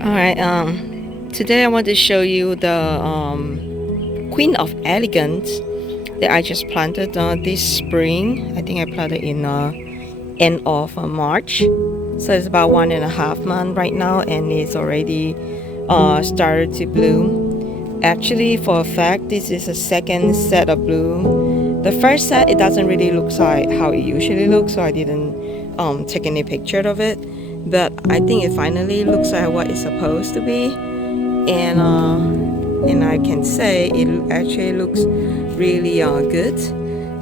Alright, today I want to show you the Queen of Elegance that I just planted this spring. I think I planted in end of March. So it's about 1.5 months right now, and it's already started to bloom. Actually, for a fact, this is a second set of bloom. The first set, it doesn't really look like how it usually looks, so I didn't take any picture of it. But I think it finally looks like what it's supposed to be, and I can say it actually looks really good.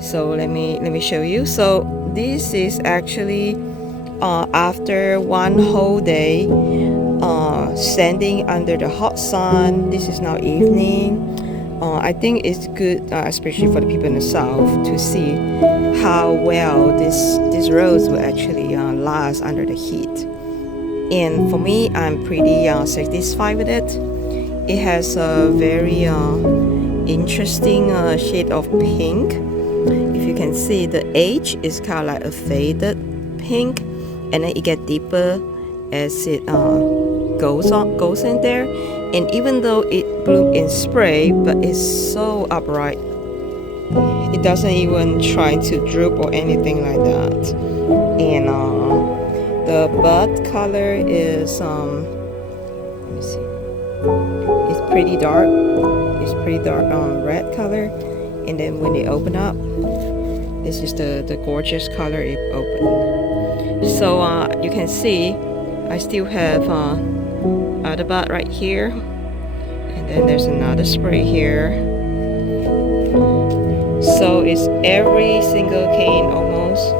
So let me show you. So this is actually after one whole day standing under the hot sun. This is now evening. I think it's good, especially for the people in the south, to see how well this rose will actually last under the heat. And for me, I'm pretty satisfied with it. It has a very interesting shade of pink. If you can see, the edge is kind of like a faded pink, and then it gets deeper as it goes in there. And even though it blooms in spray, but it's so upright, it doesn't even try to droop or anything like that. And the bud color is let me see, it's pretty dark. It's pretty dark red color. And then when it open up, this is the gorgeous color it opened. So you can see I still have the bud right here, and then there's another spray here. So it's every single cane almost.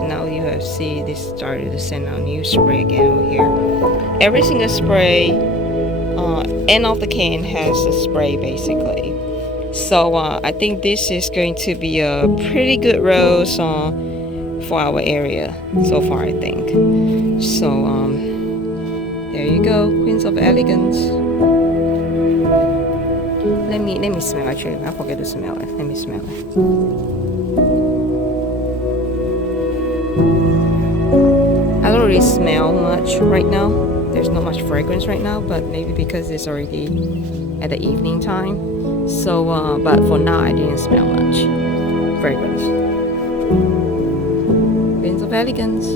And now you have see this started to send out new spray again over here. Every single spray end of the cane has a spray basically. So I think this is going to be a pretty good rose for our area so far, I think. So there you go, Queens of Elegance. Let me smell. Actually, I forget to smell it. Let me smell it. I don't really smell much right now. There's not much fragrance right now, but maybe because it's already at the evening time. So, but for now, I didn't smell much fragrance. Queens of Elegance.